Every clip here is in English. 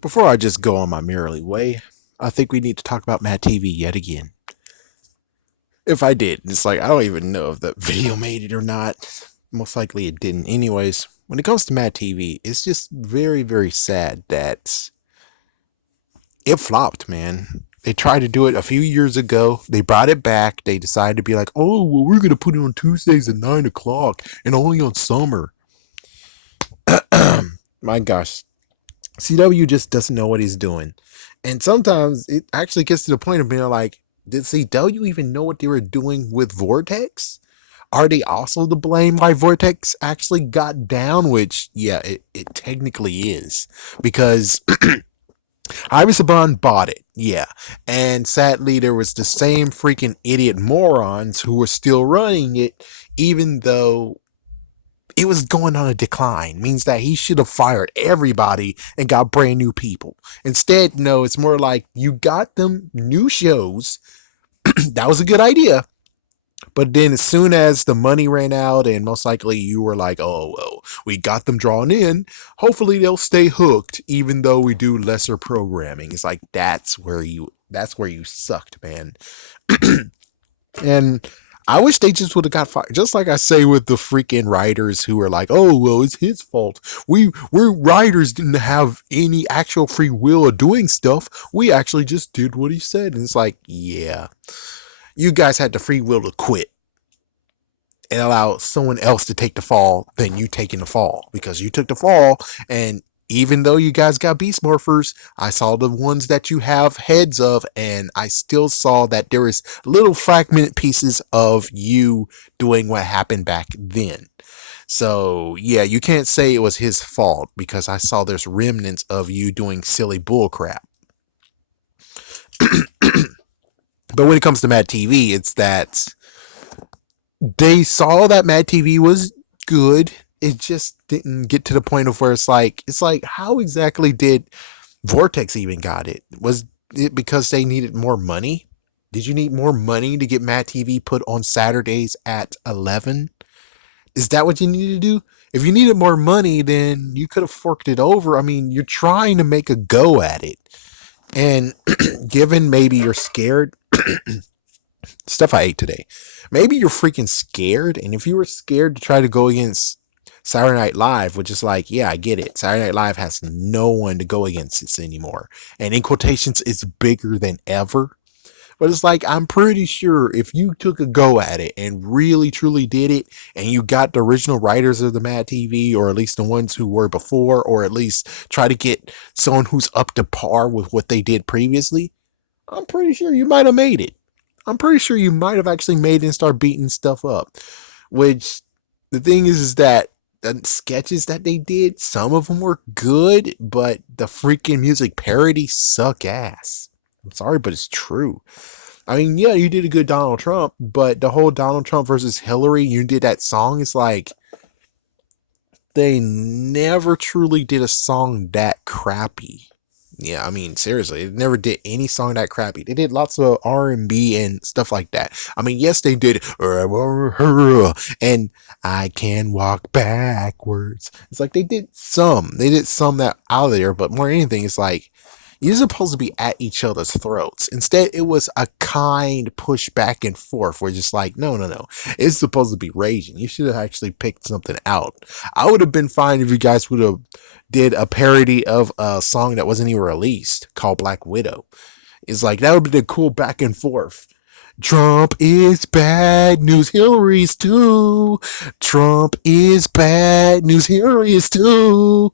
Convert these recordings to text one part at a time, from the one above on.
Before I just go on my merry way, I think we need to talk about MadTV yet again. If I did, it's like I don't even know if that video made it or not. Most likely it didn't. Anyways, when it comes to MadTV, it's just very, very sad that it flopped, man. They tried to do it a few years ago. They brought it back. They decided to be like, oh, well, we're going to put it on Tuesdays at 9 o'clock and only on summer. My gosh, CW just doesn't know what he's doing. And sometimes it actually gets to the point of being like, did CW even know what they were doing with Vortex? Are they also to blame why Vortex actually got down? Which, yeah, it technically is. Because Ivan Saban bought it, yeah. And sadly, there was the same freaking idiot morons who were still running it, even though it was going on a decline. Means that he should have fired everybody and got brand new people. Instead, no, it's more like you got them new shows. That was a good idea. But then as soon as the money ran out and most likely you were like, oh, well, we got them drawn in. Hopefully they'll stay hooked even though we do lesser programming. It's like that's where you sucked, man. And I wish they just would have got fired. Just like I say with the freaking writers who are like, "Oh, well, it's his fault. We writers didn't have any actual free will of doing stuff. We actually just did what he said." And it's like, yeah, you guys had the free will to quit and allow someone else to take the fall than you taking the fall because you took the fall. And even though you guys got beast morphers, I saw the ones that you have heads of, and I still saw that there is little fragmented pieces of you doing what happened back then. So yeah, you can't say it was his fault because I saw there's remnants of you doing silly bullcrap. But when it comes to Mad TV, it's that they saw that Mad TV was good. It just didn't get to the point of where it's like how exactly did Vortex even got it? Was it because they needed more money? Did you need more money to get Mad TV put on Saturdays at 11? Is that what you needed to do? If you needed more money, then you could have forked it over. I mean, you're trying to make a go at it. And given maybe you're scared, stuff I ate today. Maybe you're freaking scared, and if you were scared to try to go against Saturday Night Live, which is like, yeah, I get it. Saturday Night Live has no one to go against this anymore, and in quotations, it's bigger than ever. But it's like I'm pretty sure if you took a go at it and really truly did it, and you got the original writers of the Mad TV, or at least the ones who were before, or at least try to get someone who's up to par with what they did previously, I'm pretty sure you might have made it. I'm pretty sure you might have actually made it and start beating stuff up. Which the thing is that the sketches that they did, some of them were good, but the freaking music parody suck ass. I'm sorry, but it's true. I mean, yeah, you did a good Donald Trump, but the whole Donald Trump versus Hillary, you did that song. It's like they never truly did a song that crappy. Yeah, I mean, seriously, they never did any song that crappy. They did lots of R&B and stuff like that. I mean, yes, they did, and I can walk backwards. It's like they did some that out of there, but more than anything, it's like you're supposed to be at each other's throats. Instead, it was a kind push back and forth. We're just like, no, no, no. It's supposed to be raging. You should have actually picked something out. I would have been fine if you guys would have did a parody of a song that wasn't even released called Black Widow. It's like that would be the cool back and forth. Trump is bad news. Hillary's too. Trump is bad news. Hillary is too.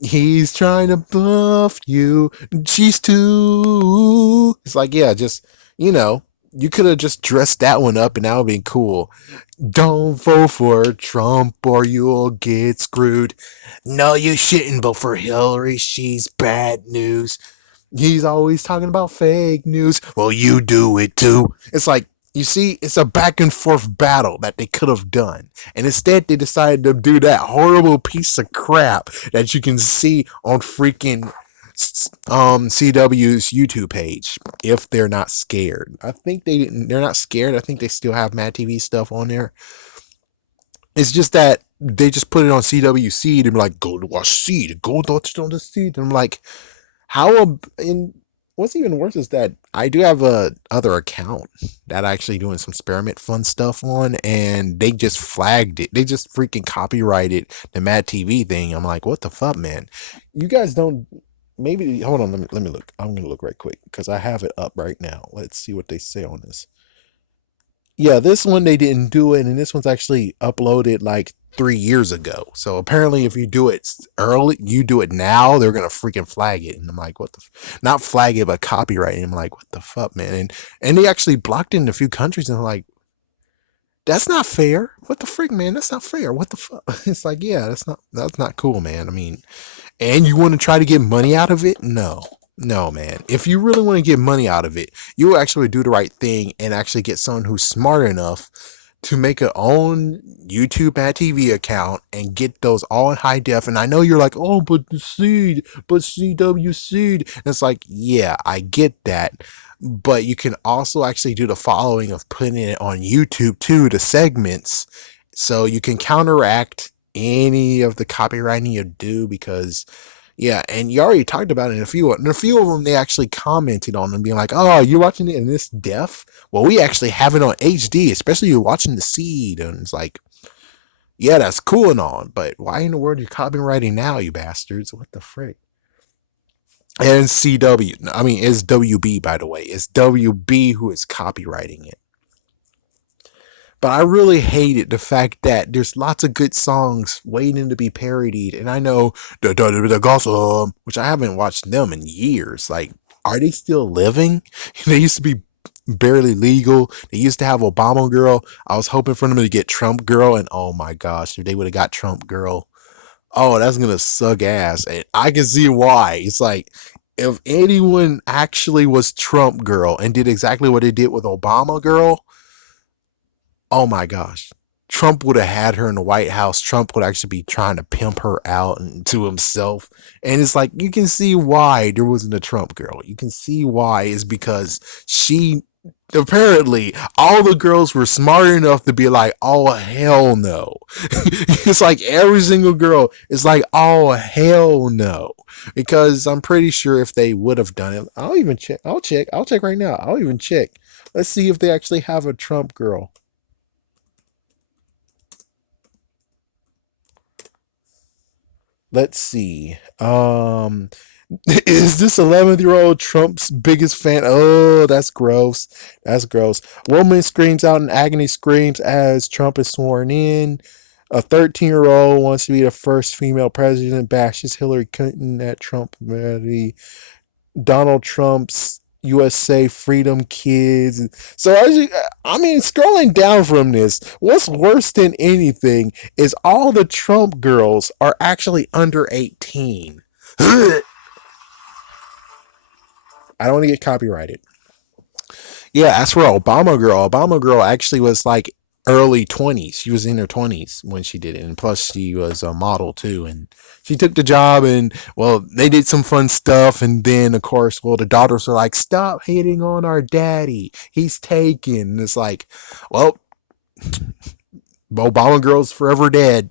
He's trying to buff you. She's too. It's like, yeah, just, you could have just dressed that one up and that would be cool. Don't vote for Trump or you'll get screwed. No, you shouldn't vote for Hillary. She's bad news. He's always talking about fake news. Well, you do it too. It's like, you see, it's a back and forth battle that they could have done. And instead, they decided to do that horrible piece of crap that you can see on freaking CW's YouTube page if they're not scared. I think they're not scared. I think they still have Mad TV stuff on there. It's just that they just put it on CW Seed and be like, go to watch Seed, go watch it on the Seed. And I'm like, And what's even worse is that I do have a other account that I actually doing some experiment fun stuff on, and they just flagged it. They just freaking copyrighted the Mad TV thing. I'm like, what the fuck, man? You guys don't. Maybe hold on. Let me look. I'm gonna look right quick because I have it up right now. Let's see what they say on this. Yeah, this one they didn't do it, and this one's actually uploaded like 3 years ago. So apparently, if you do it early, you do it now, they're gonna freaking flag it. And I'm like, what the? Not flag it, but copyright. And I'm like, what the fuck, man? And they actually blocked it in a few countries, and I'm like, that's not fair. What the freak, man? That's not fair. What the fuck? It's like, yeah, that's not cool, man. I mean, and you want to try to get money out of it? No. No, man. If you really want to get money out of it, you will actually do the right thing and actually get someone who's smart enough to make a own YouTube Mad TV account and get those all in high def. And I know you're like, oh, but the seed, but CW seed. And it's like, yeah, I get that. But you can also actually do the following of putting it on YouTube too, the segments, so you can counteract any of the copywriting you do because yeah, and you already talked about it in a few. In a few of them, they actually commented on them, being like, "Oh, you're watching it in this def? Well, we actually have it on HD, especially you're watching the seed." And it's like, yeah, that's cool and all, but why in the world are you copywriting now, you bastards? What the frick? And CW, I mean, it's WB, by the way. It's WB who is copywriting it. But I really hated the fact that there's lots of good songs waiting to be parodied, and I know the Gossam, which I haven't watched them in years. Like, are they still living? They used to be barely legal. They used to have Obama Girl. I was hoping for them to get Trump Girl, and oh my gosh, if they would have got Trump Girl, oh, that's gonna suck ass. And I can see why. It's like if anyone actually was Trump Girl and did exactly what they did with Obama Girl, oh my gosh. Trump would have had her in the White House. Trump would actually be trying to pimp her out to himself. And it's like, you can see why there wasn't a Trump girl. You can see why is because she apparently all the girls were smart enough to be like, oh hell no. It's like every single girl is like, oh hell no. Because I'm pretty sure if they would have done it, I'll even check. I'll check right now. I'll even check. Let's see if they actually have a Trump girl. Let's see. Is this 11-year-old Trump's biggest fan? Oh, that's gross. That's gross. Woman screams out in agony screams as Trump is sworn in. A 13-year-old wants to be the first female president, bashes Hillary Clinton at Trump. Donald Trump's USA Freedom Kids. So I mean, scrolling down from this, what's worse than anything is all the Trump girls are actually under 18. I don't want to get copyrighted. Yeah, as for Obama girl actually was like early 20s. She was in her 20s when she did it, and plus she was a model too. And she took the job, and well, they did some fun stuff. And then of course, well, the daughters were like, "Stop hating on our daddy. He's taken." And it's like, well, Obama girl's forever dead.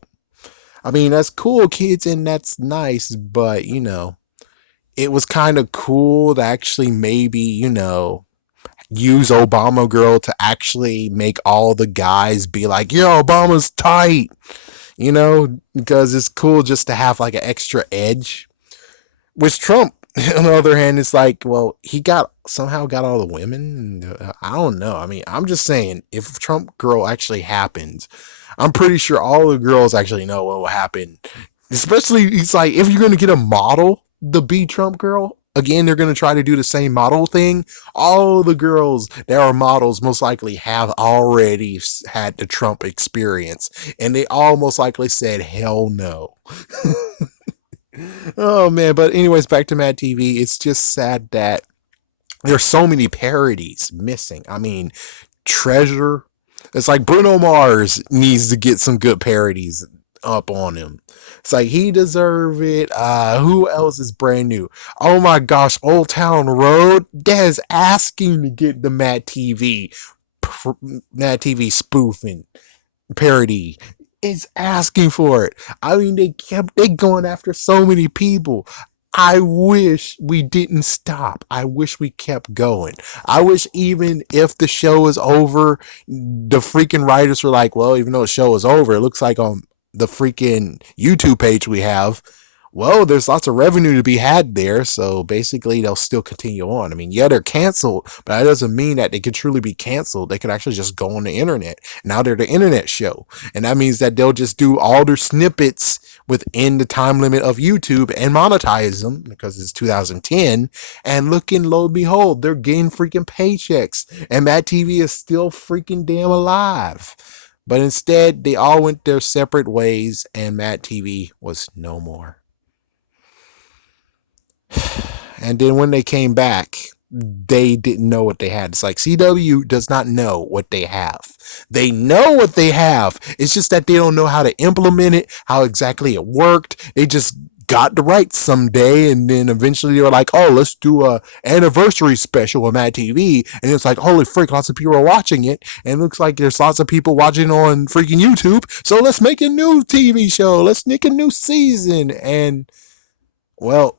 I mean, that's cool, kids, and that's nice, but it was kind of cool to actually maybe use Obama girl to actually make all the guys be like, "Yeah, Obama's tight," because it's cool just to have like an extra edge. Which Trump, on the other hand, is like, well, he somehow got all the women. I don't know. I mean, I'm just saying, if Trump girl actually happens, I'm pretty sure all the girls actually know what will happen. Especially, it's like if you're gonna get a model to be Trump girl. Again, they're going to try to do the same model thing. All the girls that are models most likely have already had the Trump experience. And they all most likely said, hell no. Oh, man. But, anyways, back to Mad TV. It's just sad that there's so many parodies missing. I mean, Treasure. It's like Bruno Mars needs to get some good parodies up on him. It's like he deserve it. Who else is brand new? Oh my gosh, Old Town Road. Dez asking to get the Mad TV spoofing parody. Is asking for it. I mean, they going after so many people. I wish we didn't stop. I wish we kept going. I wish even if the show is over, the freaking writers were like, well, even though the show is over, it looks like on the freaking YouTube page we have, well, there's lots of revenue to be had there. So basically, they'll still continue on. I mean, yeah, they're canceled, but that doesn't mean that they could truly be canceled. They could actually just go on the internet. Now they're the internet show. And that means that they'll just do all their snippets within the time limit of YouTube and monetize them because it's 2010. And look and lo and behold, they're getting freaking paychecks. And MadTV is still freaking damn alive. But instead, they all went their separate ways, and MadTV was no more. And then when they came back, they didn't know what they had. It's like CW does not know what they have. They know what they have. It's just that they don't know how to implement it, how exactly it worked. They just got the rights someday, and then eventually they were like, oh, let's do a anniversary special on Mad TV. And it's like, holy frick, lots of people are watching it. And it looks like there's lots of people watching on freaking YouTube. So let's make a new TV show. Let's make a new season. And well,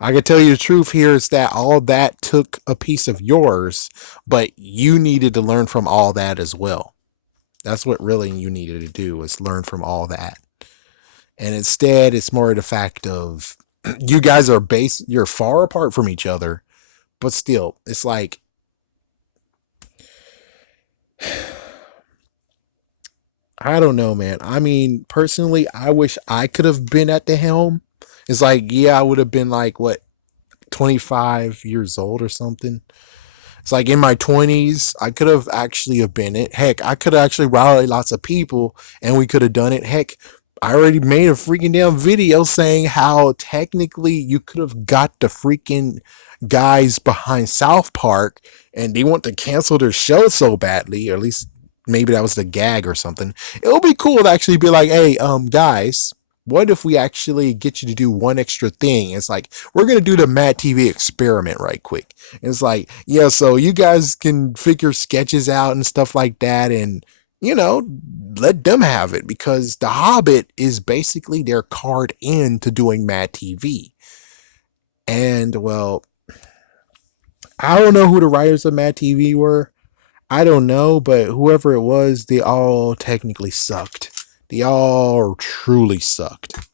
I can tell you the truth here is that all that took a piece of yours, but you needed to learn from all that as well. That's what really you needed to do, was learn from all that. And instead, it's more the fact of you guys are you're far apart from each other, but still, it's like, I don't know, man. I mean, personally, I wish I could have been at the helm. It's like, yeah, I would have been like, what, 25 years old or something. It's like in my 20s, I could have actually have been it. Heck, I could have actually rallied lots of people and we could have done it. Heck, I already made a freaking damn video saying how technically you could have got the freaking guys behind South Park and they want to cancel their show so badly, or at least maybe that was the gag or something. It would be cool to actually be like, hey, guys, what if we actually get you to do one extra thing? It's like, we're going to do the Mad TV experiment right quick. It's like, yeah, so you guys can figure sketches out and stuff like that, and, you know, let them have it, because The Hobbit is basically their card in to doing Mad TV. And, well, I don't know who the writers of Mad TV were. I don't know, but whoever it was, they all technically sucked. They all truly sucked.